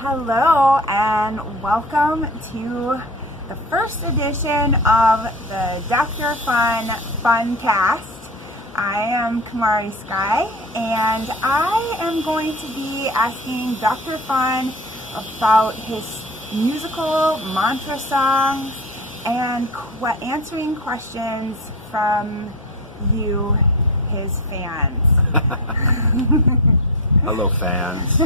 Hello and welcome to the first edition of the Dr. FUNcast. I am Kamari Sky and I am going to be asking Dr. Fun about his musical mantra songs and answering questions from you, his fans. Hello, fans.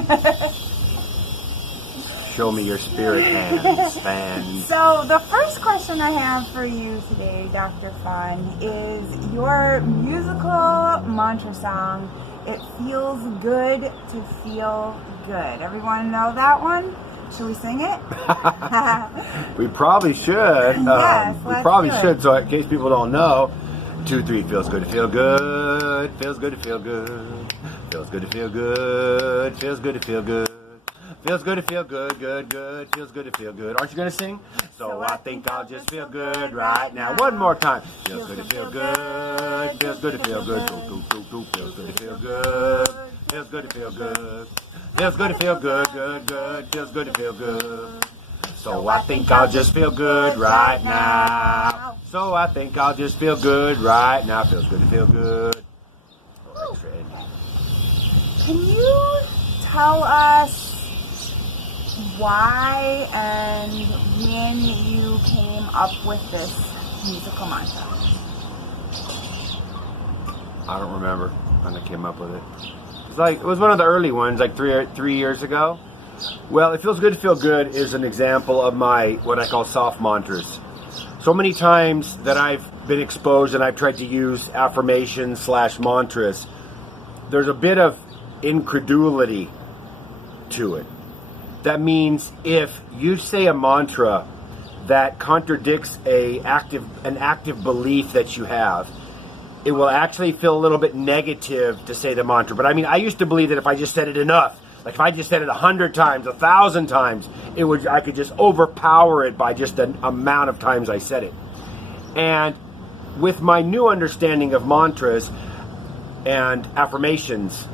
Show me your spirit hands, fans. So the first question I have for you today, Dr. Fun, is your musical mantra song, It Feels Good to Feel Good. Everyone know that one? Should we sing it? We probably should. Yes, we probably should, so in case people don't know. 2, 3, feels good to feel good. Feels good to feel good. Feels good to feel good. Feels good to feel good. Feels good to feel good, good, good. Feels good to feel good. Aren't you going to sing? So I think I'll just feel good right now. One more time. Feels good to feel good. Feels good to feel good. Feels good to feel good. Feels good to feel good. Feels good to feel good, good, good. Feels good to feel good. So I think I'll just feel good right now. So I think I'll just feel good right now. Feels good to feel good. Can you tell us why and when you came up with this musical mantra? I don't remember when I came up with it. It was one of the early ones, like three years ago. Well, It Feels Good to Feel Good is an example of my, what I call soft mantras. So many times that I've been exposed and I've tried to use affirmations / mantras, there's a bit of incredulity to it. That means if you say a mantra that contradicts an active belief that you have, it will actually feel a little bit negative to say the mantra. But I mean, I used to believe that if I just said it enough, like if I just said it 100 times, 1,000 times, I could just overpower it by just the amount of times I said it. And with my new understanding of mantras and affirmations,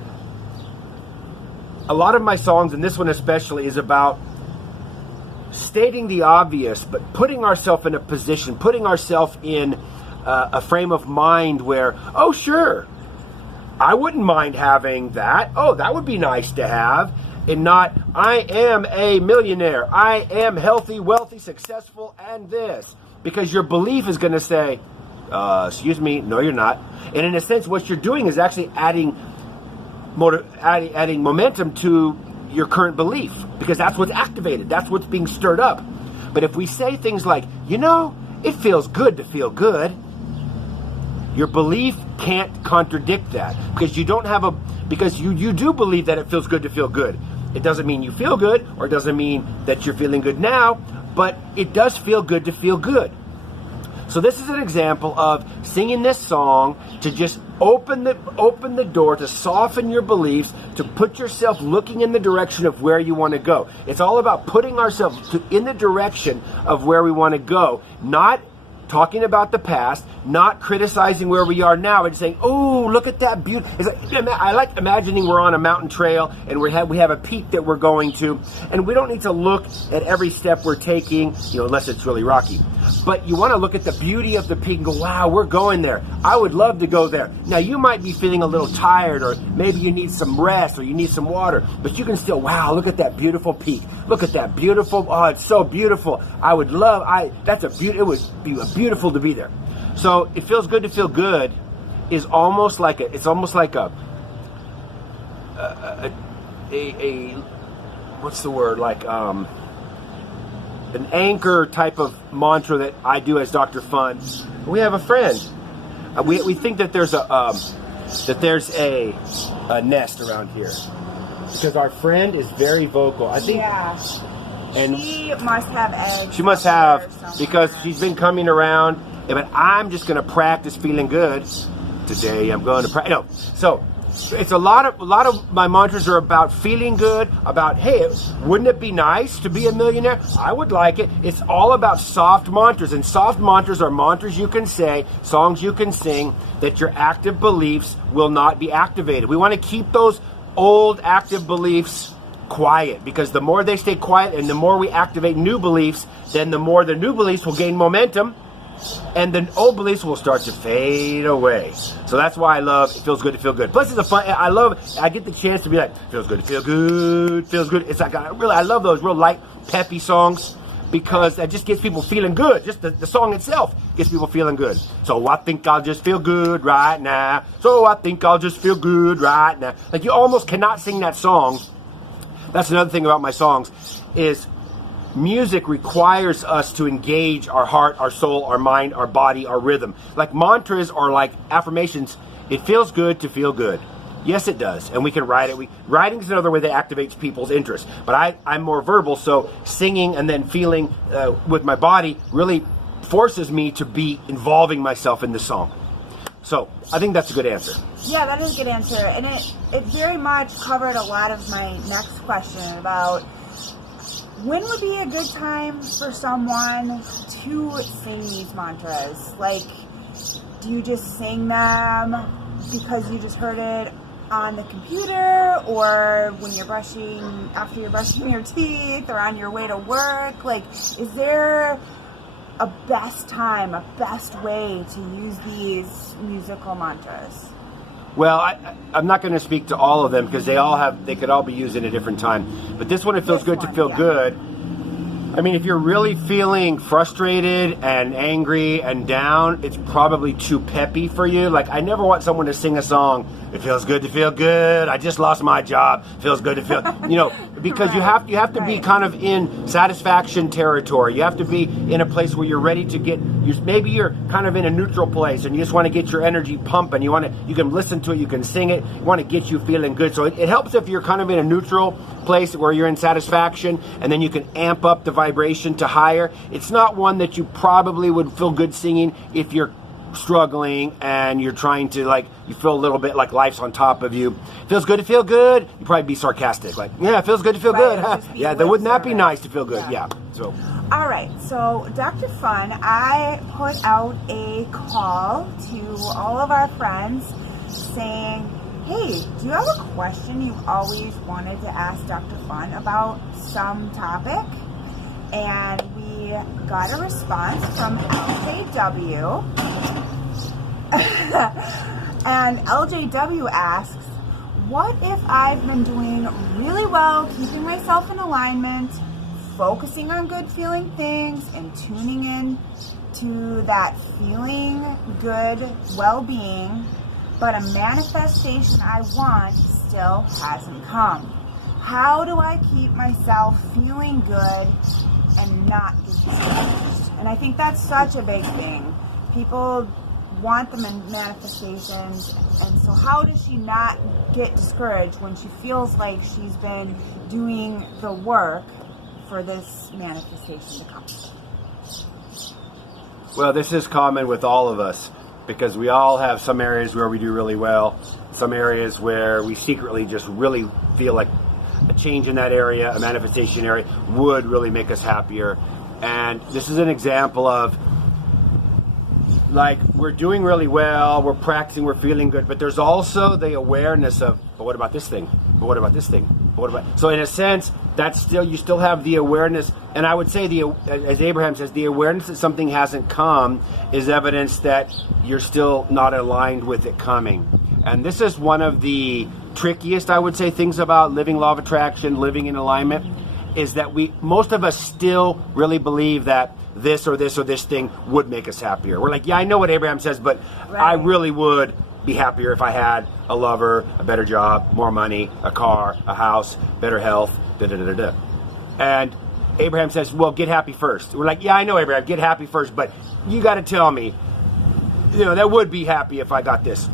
a lot of my songs, and this one especially, is about stating the obvious, but putting ourselves in a position, putting ourselves in a frame of mind where, oh sure, I wouldn't mind having that. Oh, that would be nice to have. And not, I am a millionaire. I am healthy, wealthy, successful, and this. Because your belief is going to say, excuse me, no you're not. And in a sense, what you're doing is actually adding momentum to your current belief, because that's what's activated, that's what's being stirred up. But if we say things like, it feels good to feel good, your belief can't contradict that, because you do believe that it feels good to feel good. It doesn't mean you feel good, or it doesn't mean that you're feeling good now, but it does feel good to feel good. So this is an example of singing this song to just open the door, to soften your beliefs, to put yourself looking in the direction of where you want to go. It's all about putting ourselves in the direction of where we want to go, not talking about the past, not criticizing where we are now, and saying, oh, look at that beauty. I like imagining we're on a mountain trail and we have a peak that we're going to, and we don't need to look at every step we're taking, unless it's really rocky. But you want to look at the beauty of the peak and go, wow, we're going there. I would love to go there. Now, you might be feeling a little tired, or maybe you need some rest, or you need some water, but you can still, wow, look at that beautiful peak. Look at that beautiful, oh, it's so beautiful. It would be beautiful to be there. So It Feels Good to Feel Good is almost like a what's the word, like an anchor type of mantra that I do as Dr. Fun. We have a friend. We think that there's a nest around here, because our friend is very vocal. I think. Yeah. And she must have eggs. She must have, because she's been coming around. But I'm just going to practice feeling good. Today I'm going to practice. So it's a lot of my mantras are about feeling good, about, hey, wouldn't it be nice to be a millionaire? I would like it. It's all about soft mantras, and soft mantras are mantras you can say, songs you can sing, that your active beliefs will not be activated. We want to keep those old active beliefs quiet, because the more they stay quiet and the more we activate new beliefs, then the more the new beliefs will gain momentum and the old beliefs will start to fade away. So that's why I love It Feels Good to Feel Good. Plus it's I get the chance to be like, feels good to feel good, feels good. It's like, I love those real light, peppy songs, because that just gets people feeling good. Just the song itself gets people feeling good. So I think I'll just feel good right now. So I think I'll just feel good right now. Like, you almost cannot sing that song. That's another thing about my songs, is music requires us to engage our heart, our soul, our mind, our body, our rhythm. Like mantras or like affirmations, it feels good to feel good. Yes, it does. And we can write it. Writing is another way that activates people's interest. But I'm more verbal, so singing and then feeling with my body really forces me to be involving myself in the song. So I think that's a good answer. Yeah, that is a good answer. And it very much covered a lot of my next question about when would be a good time for someone to sing these mantras. Like, do you just sing them because you just heard it on the computer, or when you're after you're brushing your teeth, or on your way to work? Like, is there a best time, a best way to use these musical mantras? Well, I'm not going to speak to all of them, because they could all be used at a different time. But this one, It Feels Good to Feel Good. I mean, if you're really feeling frustrated and angry and down, it's probably too peppy for you. Like, I never want someone to sing a song, it feels good to feel good, I just lost my job, feels good to feel, because Right. you have to be kind of in satisfaction territory. You have to be in a place where you're ready to maybe you're kind of in a neutral place and you just want to get your energy pumping. You can listen to it, you can sing it, you want to get you feeling good. So it helps if you're kind of in a neutral place where you're in satisfaction, and then you can amp up the vibration to higher. It's not one that you probably would feel good singing if you're struggling and you're trying to, like, you feel a little bit like life's on top of you. Feels good to feel good. You probably be sarcastic, like, yeah, it feels good to feel good. Huh? Yeah, wouldn't that be nice to feel good? Yeah. So. All right, so Dr. Fun, I put out a call to all of our friends saying, hey, do you have a question you've always wanted to ask Dr. Fun about some topic? And we got a response from L.J.W. And L.J.W. asks, what if I've been doing really well, keeping myself in alignment, focusing on good feeling things, and tuning in to that feeling good well-being, but a manifestation I want still hasn't come? How do I keep myself feeling good and not get discouraged? And I think that's such a big thing. People want the manifestations, and so how does she not get discouraged when she feels like she's been doing the work for this manifestation to come? Well, this is common with all of us, because we all have some areas where we do really well, some areas where we secretly just really feel like a change in that area, a manifestation area, would really make us happier. And this is an example of, like, we're doing really well, we're practicing, we're feeling good, but there's also the awareness of, but what about this thing? But what about this thing? But what about? So in a sense, you still have the awareness. And I would say, as Abraham says, the awareness that something hasn't come is evidence that you're still not aligned with it coming. And this is one of the trickiest, I would say, things about living law of attraction, living in alignment, is that most of us still really believe that this or this or this thing would make us happier. We're like, yeah, I know what Abraham says, but right. I really would be happier if I had a lover, a better job, more money, a car, a house, better health, da-da-da-da-da. And Abraham says, well, get happy first. We're like, yeah, I know, Abraham, get happy first, but you got to tell me, that would be happy if I got this.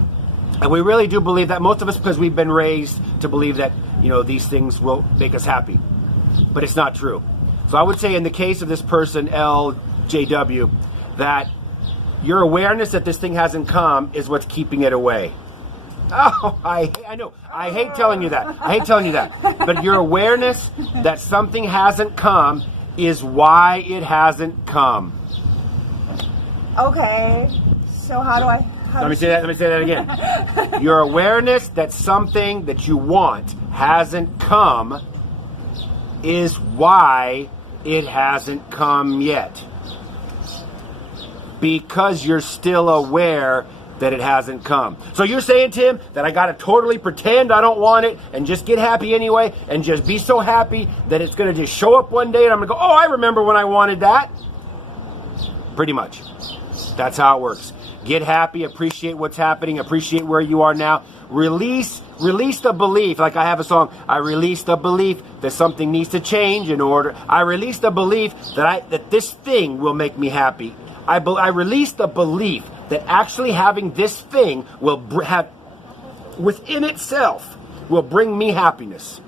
And we really do believe that, most of us, because we've been raised to believe that, these things will make us happy. But it's not true. So I would say, in the case of this person, L.J.W., that your awareness that this thing hasn't come is what's keeping it away. Oh, I know. I hate telling you that. But your awareness that something hasn't come is why it hasn't come. Okay. So how do I... Let me say that again. Your awareness that something that you want hasn't come is why it hasn't come yet. Because you're still aware that it hasn't come. So you're saying, Tim, that I got to totally pretend I don't want it and just get happy anyway and just be so happy that it's going to just show up one day and I'm going to go, oh, I remember when I wanted that. Pretty much. That's how it works. Get happy, appreciate what's happening, appreciate where you are now. Release the belief. Like I have a song, I release the belief that something needs to change in order. I release the belief that this thing will make me happy. I release the belief that actually having this thing will have within itself will bring me happiness,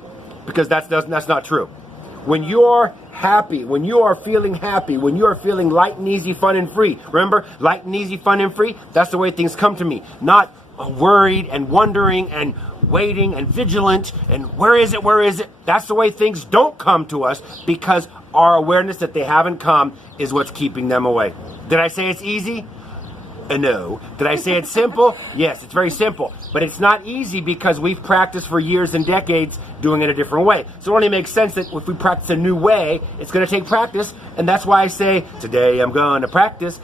because that's not true. When you're happy, when you are feeling happy, when you are feeling light and easy, fun and free. Remember, light and easy, fun and free. That's the way things come to me. Not worried and wondering and waiting and vigilant and where is it? That's the way things don't come to us, because our awareness that they haven't come is what's keeping them away. Did I say it's easy? No. Did I say it's simple? Yes, it's very simple. But it's not easy because we've practiced for years and decades doing it a different way. So it only makes sense that if we practice a new way, it's going to take practice. And that's why I say, today I'm going to practice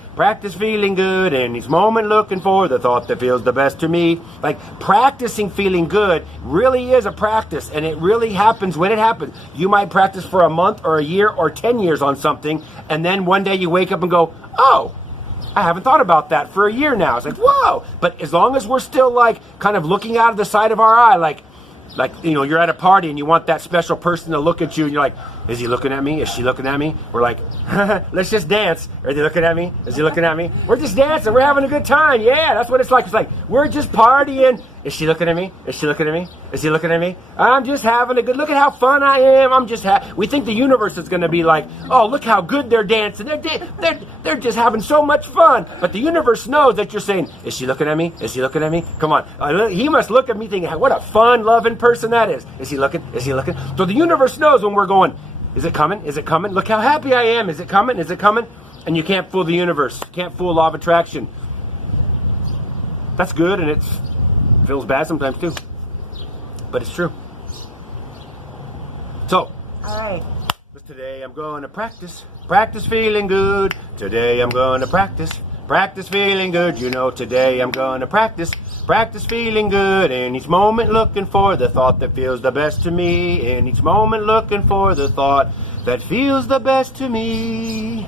feeling good, and each moment looking for the thought that feels the best to me. Like, practicing feeling good really is a practice, and it really happens when it happens. You might practice for a month or a year or 10 years on something, and then one day you wake up and go, oh, I haven't thought about that for a year now. It's like, whoa. But as long as we're still like kind of looking out of the side of our eye, like, you know, you're at a party and you want that special person to look at you and you're like, is he looking at me? Is she looking at me? We're like, let's just dance. Are they looking at me? Is he looking at me? We're just dancing. We're having a good time. Yeah, that's what it's like. It's like, we're just partying. Is she looking at me? Is she looking at me? Is he looking at me? I'm just having a good, look at how fun I am. I'm just we think the universe is going to be like, oh, look how good they're dancing. They're just having so much fun. But the universe knows that you're saying, is she looking at me? Is he looking at me? Come on. He must look at me thinking, what a fun, loving person that is. Is he looking? Is he looking? So the universe knows when we're going, is it coming? Is it coming? Look how happy I am. Is it coming? Is it coming? And you can't fool the universe. You can't fool law of attraction. That's good, and it feels bad sometimes too. But it's true. So, all right. Today I'm going to practice feeling good. Today I'm going to practice feeling good. You know, today I'm going to practice feeling good. In each moment looking for the thought that feels the best to me. In each moment looking for the thought that feels the best to me.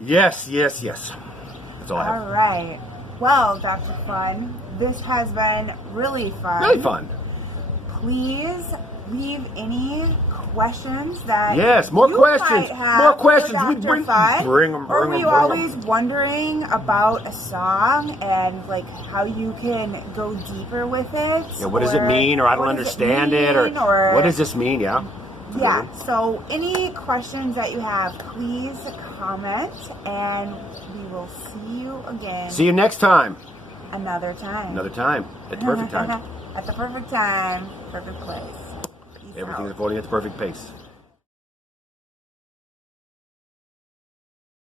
Yes. That's all I have. All right. Well, Dr. Fun, this has been really fun. Really fun. Please leave any questions that more you questions. might have More questions. for We Dr. bring them. Or were you always wondering about a song and like how you can go deeper with it? Yeah, what does it mean? Or I don't understand it. Or what does this mean? Yeah. Yeah, so any questions that you have, please comment, and we will see you again. See you next time. Another time. At the perfect time. At the perfect time, perfect place. Peace Everything's out. unfolding at the perfect pace.